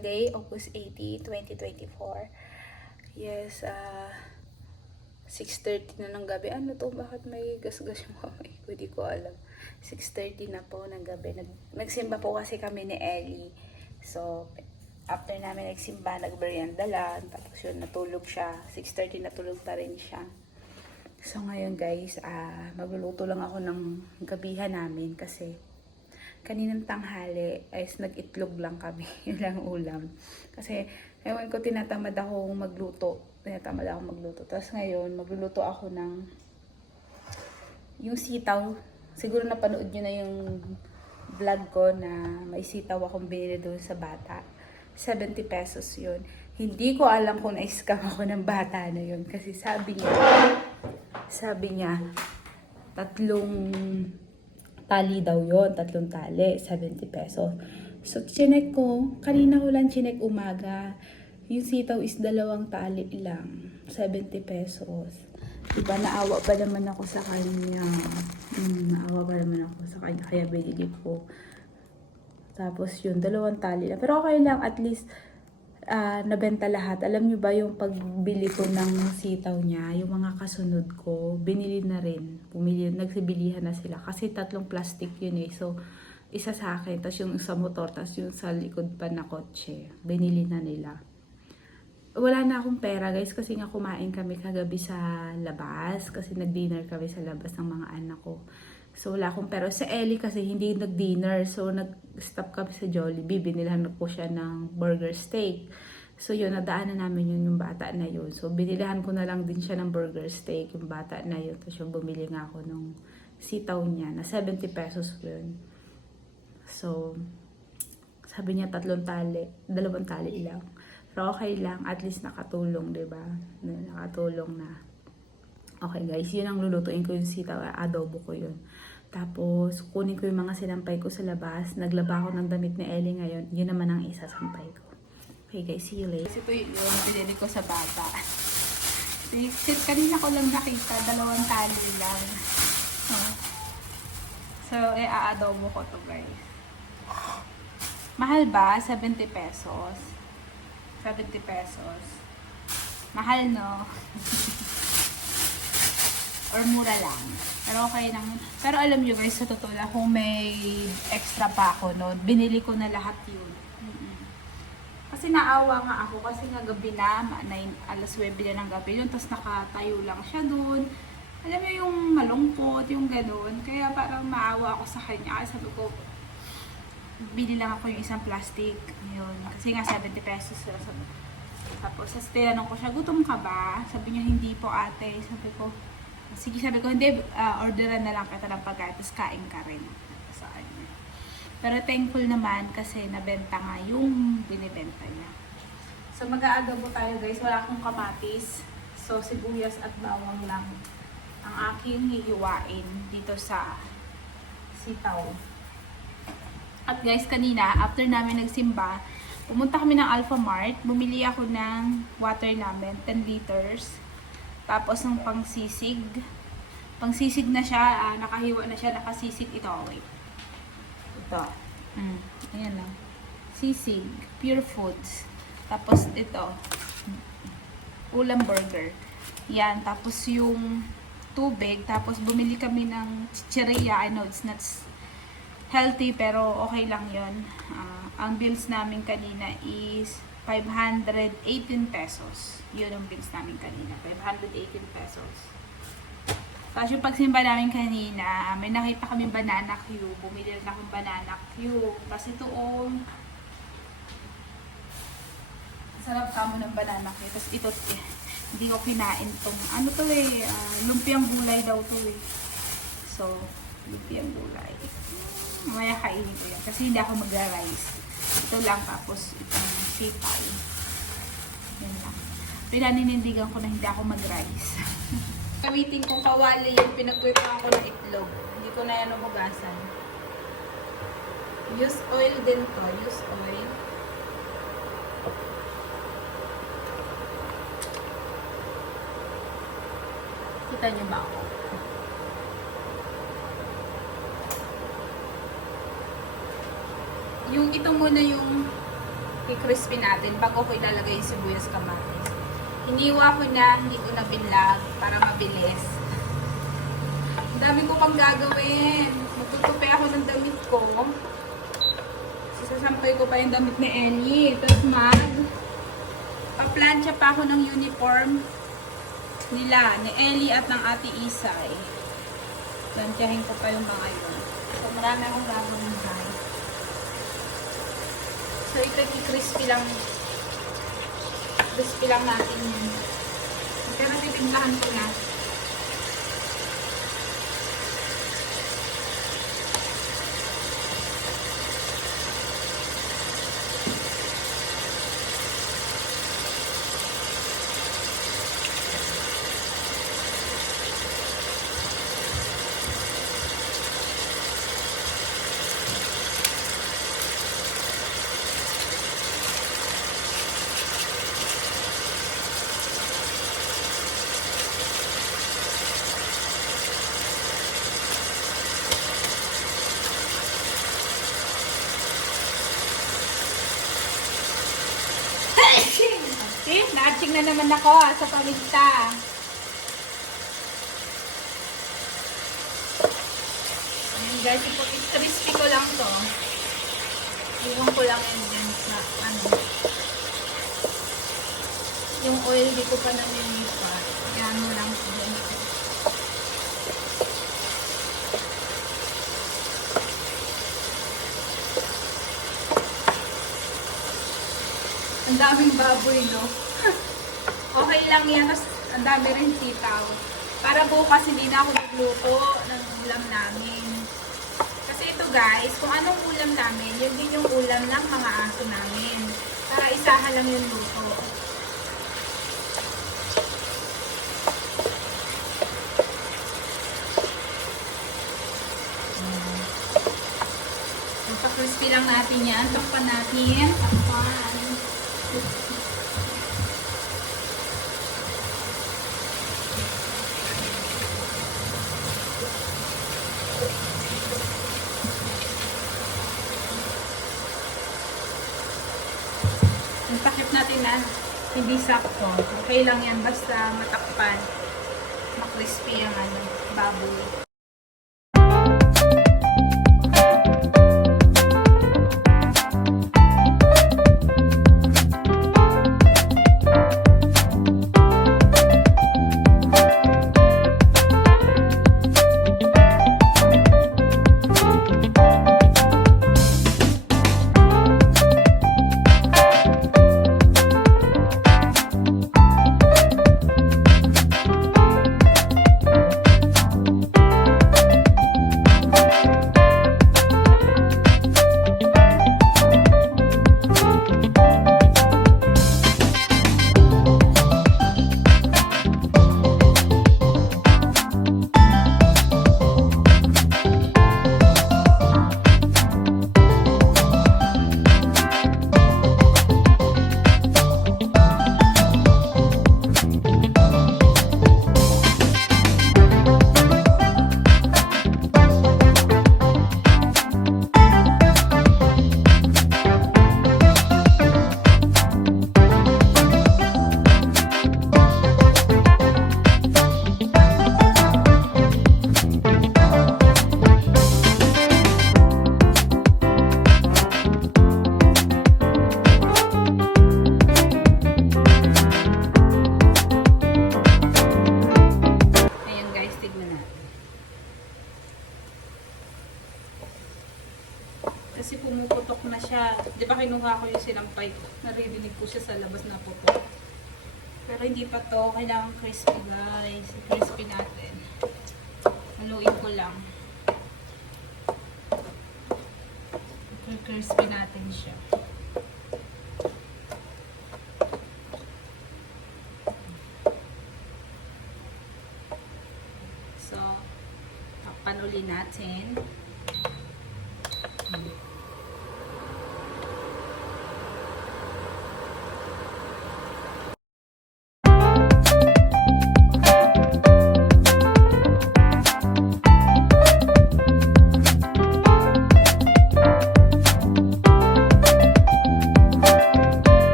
Sunday, August 18, 2024. Yes, 6:30 na ng gabi. Ano to? Bakit may gasgas yung kamay ko? Hindi ko alam. 6:30 na po ng gabi. Nagsimba po kasi kami ni Ellie. So, after namin nagsimba, nagmerienda lang. Tapos yun, natulog siya. 6:30 natulog pa rin siya. So, ngayon guys, magluluto lang ako ng gabihan namin kasi kaninang tanghali is nag-itlog lang kami. Yun lang ulam. Kasi, ewan ko, tinatamad akong magluto. Tapos ngayon, magluluto ako ng yung sitaw. Siguro napanood nyo na yung vlog ko na may sitaw akong binili doon sa bata. 70 pesos yun. Hindi ko alam kung na-scam ako ng bata na yun. Kasi sabi niya, tatlong tali daw yon, tatlong tali, 70 pesos. So, chinek ko, kanina ko lang chinek umaga, yung sitaw is 2 tali lang, 70 pesos. Diba, naawa pa naman ako sa kanya. Kaya binili ko. Tapos yun, 2 tali lang. Pero okay lang, at least, nabenta lahat. Alam nyo ba yung pagbili ko ng sitaw niya, yung mga kasunod ko, binili na rin. Nagsibilihan na sila. Kasi 3 plastic yun eh. So, isa sa akin, tapos yung sa motor, tapos yung sa likod pa na kotse. Binili na nila. Wala na akong pera guys kasi nga kumain kami kagabi sa labas. Kasi nag-dinner kami sa labas ng mga anak ko. So, wala akong pera. Sa Ellie kasi hindi nag-dinner. So, nag-stop kami sa Jollibee. Binilahan ko siya ng burger steak. So, yun, nadaanan namin yun yung bata na yun. So, binilahan ko na lang din siya ng burger steak, yung bata na yun. Tapos yung bumili nga ako ng sitaw niya na 70 pesos yun. So, sabi niya 3 tali, 2 tali lang. Pero okay lang, at least nakatulong, diba? Nakatulong na. Okay guys, yun ang lulutuin ko yung sitaw, adobo ko yun. Tapos, kunin ko yung mga sinampay ko sa labas. Naglaba ako ng damit ni Ellie ngayon. Yun naman ang isasampay ko. Okay guys, see you later. Ito yung binili ko sa bata. Kanina ko lang nakita, 2 tali lang. So, adobo ko to guys. Mahal ba? 70 pesos. 70 pesos. Mahal no? Or mura lang. Pero okay lang. Pero alam nyo guys, sa totoo lang, kung may extra pa ako, no, binili ko na lahat yun. Kasi naawa nga ako, kasi nga gabi na, 9:09 na ng gabi yun, tapos nakatayo lang siya dun. Alam mo yung malungkot, yung ganun. Kaya parang maawa ako sa kanya. Kasi sabi ko, bili lang ako yung isang plastic. Yun. Kasi nga 70 pesos. Tapos, tinanong ko siya, gutom ka ba? Sabi niya, hindi po ate. Sabi ko, hindi, orderan na lang kita ng pagkain, tapos kain ka rin. Pero thankful naman kasi nabenta nga yung binibenta niya. So, mag-aadobo tayo guys. Wala akong kamatis. So, sibuyas at bawang lang ang aking hihiwain dito sa sitaw. At guys, kanina, after namin nagsimba, pumunta kami ng Alpha Mart. Bumili ako ng water namin, 10 liters. Tapos ng pangsisig. Pangsisig na siya, nakahiwa na siya, nakasisig. Ito, wait. Ito. Ayan lang. Sisig. Pure Foods. Tapos ito. Ulam burger. Yan. Tapos yung tubig. Tapos bumili kami ng chicheria. I know it's not healthy pero okay lang yun. Ang bills namin kanina is 518 pesos. Yun ang bills namin kanina. 518 pesos. Tapos yung pagsimba namin kanina, may nakita kami banana cube. Bumili rin akong banana cube. Tapos ito sarap kamo ng banana cube. Tapos ito, hindi ko kinain tong, ano to lumpiang gulay daw to So, lumpiang gulay. Mamaya kainin ko yan. Kasi hindi ako magra-rice. Ito lang, tapos itong sitaw. Yan lang. Pinaninindigan ko na hindi ako mag-rice. Gamitin kong kawali yung pinagpipang ko ng itlog. Hindi ko na yan umugasan. Use oil din to. Use oil. Kita niyo ba ako? Yung ito muna yung i-crispy natin bago ko ilalagay yung sibuyas kamatis. Hiniwa ko na, hindi ko na binlag para mabilis. Ang dami ko pang gagawin. Magtutupi ako ng damit ko. Sasampay ko pa yung damit ni Ellie. Tapos pa-plancha pa ako ng uniform nila, ni Ellie at ng Ate Isay. Plantyahin ko pa yung mga yun. So, marami akong gagawin guys. So, ito crispy lang. Crispy lang natin yun. Pero titimplahan ko na. See? Na-aching na naman ako sa paminta. Ayan guys, crispy ko lang to. Iwan ko lang yun dyan sa ano. Yung oil di ko pa namilipat. Yan mo lang ko dyan. Ang daming baboy, no? Okay lang yan. Tapos, ang dami rin sitaw. Para bukas hindi na ako magluto ng ulam namin. Kasi ito guys, kung anong ulam namin, yun din yung ulam ng mga aso namin. Para isahan lang yung luto. Pa-crispy lang natin yan. Takpan natin. Takpan. Yung takip natin na hindi sakto. Okay lang yan. Basta matakpan. Makrispy ang ano, baboy. Kasi pumuputok na siya. Di ba kinuha ko yung sinampay? Naririnig ko siya sa labas na putok. Pero hindi pa to. Kailangan crispy guys. Crispy natin. Haluin ko lang. Crispy natin siya. So, takpan uli natin.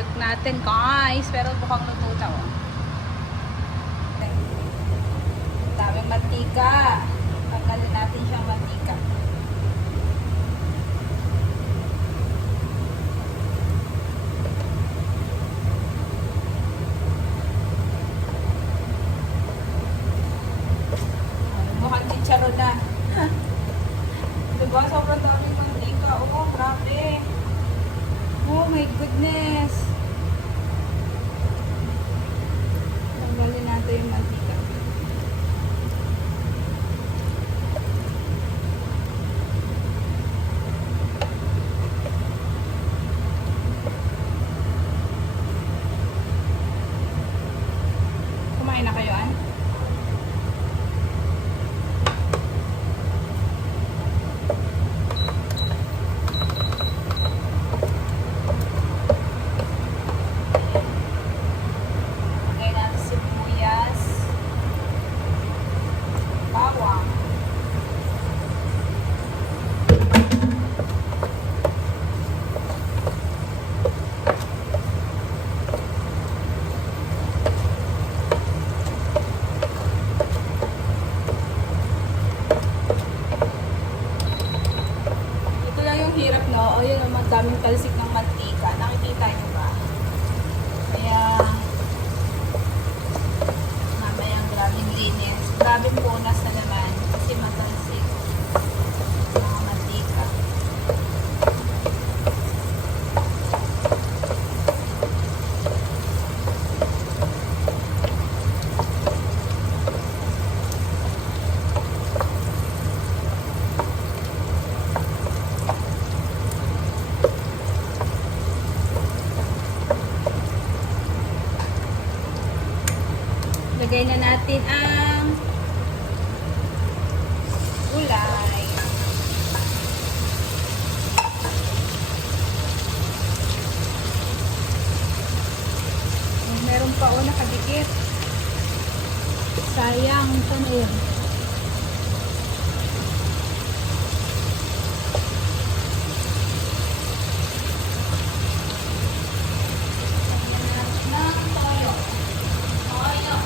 check natin guys. Pero mukhang luto daw. Daming mantika. Tanggalin natin siyang mantika. Mukhang chicharon na. Diba? Sobrang daming mantika. Oh, grabe. Oh my goodness. Tanggalin natin yung mantika. Kumain na kayo, An? Lagay natin sibuyas, bawang, ito lang yung hirap, no? O yun, ang daming talsik ng mantika. Nakikita nyo ba? Kaya, mamayang grabing linis. Grabing punas na naman. Kasi matalsik. Mga mantika. Lagay na natin ang gulay. Meron pa o nakadikit. Sayang. Saan na yun? Lagyan natin ng toyo. Toyo.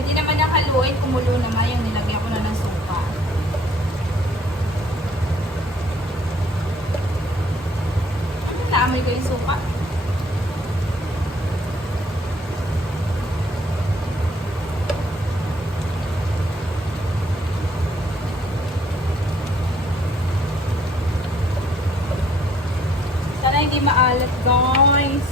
Pwede naman yung haluin, kumulo naman yung nilagyan ko na ng suka. Naamoy ko yung suka. Sana hindi maalat, guys.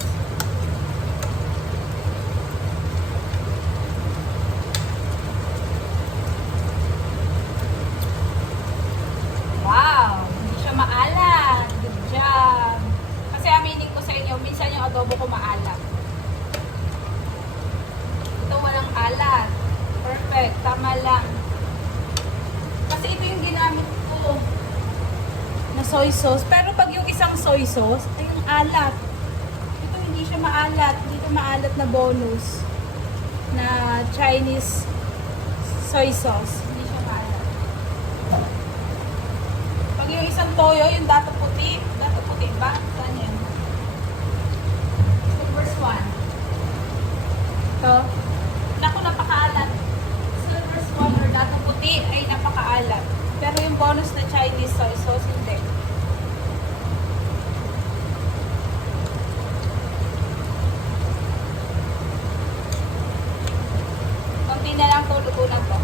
Wow! Hindi siya maalat. Good job. Kasi aminin ko sa inyo, minsan yung adobo ko maalat. Ito walang alat. Perfect. Tama lang. Kasi ito yung ginamit ko na soy sauce. Pero pag yung isang soy sauce, ay yung alat. Ito hindi siya maalat. Dito maalat na bonus na Chinese soy sauce. Hindi siya maalat. Pag yung isang toyo, yung dato puti. Dato puti ba? Saan yan? Silver Swan. Ito. Naku, napakaalat. Silver Swan or dato puti ay napakaalat. Pero yung bonus na Chinese soy sauce, hindi. Konti na lang ito, luto na to.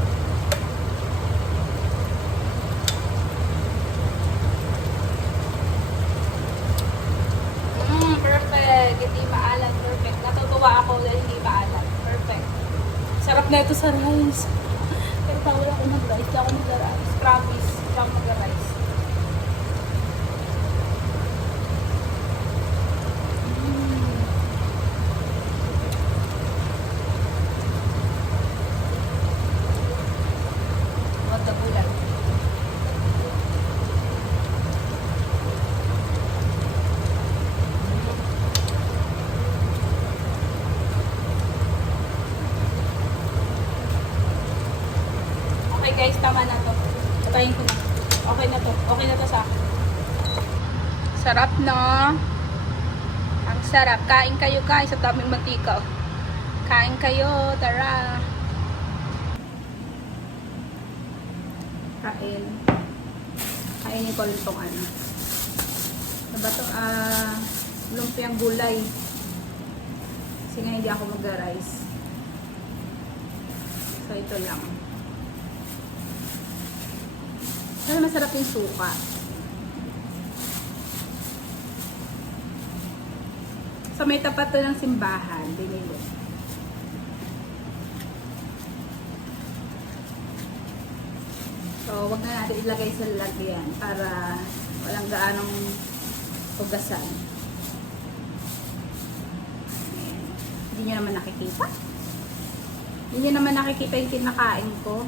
Perfect. Hindi maalat. Perfect. Natutuwa ako dahil hindi maalat. Perfect. Sarap na ito sa rice. Pero tawala ako mag-rice. Hindi ako mag-rice. Promise. Hindi ako mag-rice. What the bulan. Okay guys, tama na to. Patayin ko na. Okay na to. Okay na to sa akin. Sarap no? Ang sarap. Kain kayo guys. Sa daming mantika. Kain kayo. Tara. Kain. Kainin ko ulit itong ano. Diba ito? Lumpiang gulay. Kasi nga hindi ako mag-rice. So ito lang. Pero masarap yung suka. So may tapat to ng simbahan. Binili. So wag na natin ilagay sa lalagyan para walang gaanong ugasan. Ayan. Hindi nyo naman nakikita. Hindi nyo naman nakikita yung kinakain ko.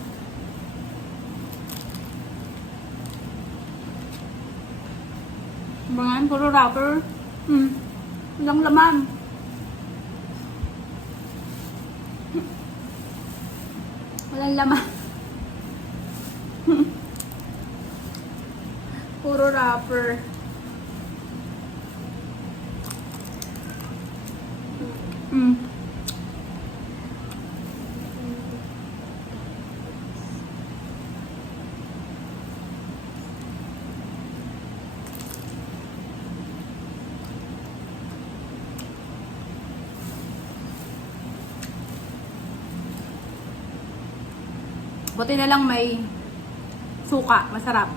Mga puro wrapper. Walang laman. Walang laman. Puro wrapper. Buti na lang may suka. Masarap.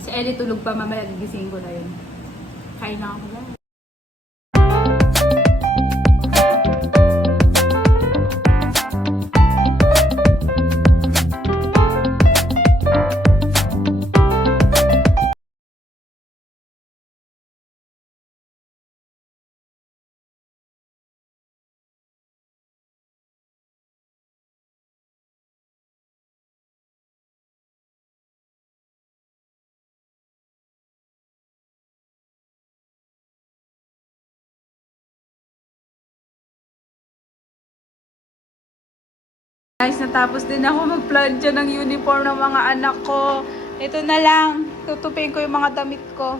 Si Ellie tulog pa, mamaya gigising ko na yun. Kain na ako. Guys, natapos din ako mag-plancha ng uniform ng mga anak ko. Ito na lang, tutupin ko yung mga damit ko.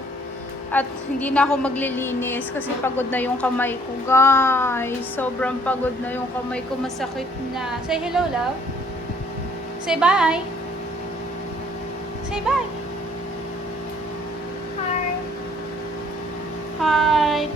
At hindi na ako maglilinis kasi pagod na yung kamay ko, guys. Sobrang pagod na yung kamay ko, masakit na. Say hello, love. Say bye. Say bye. Hi. Hi.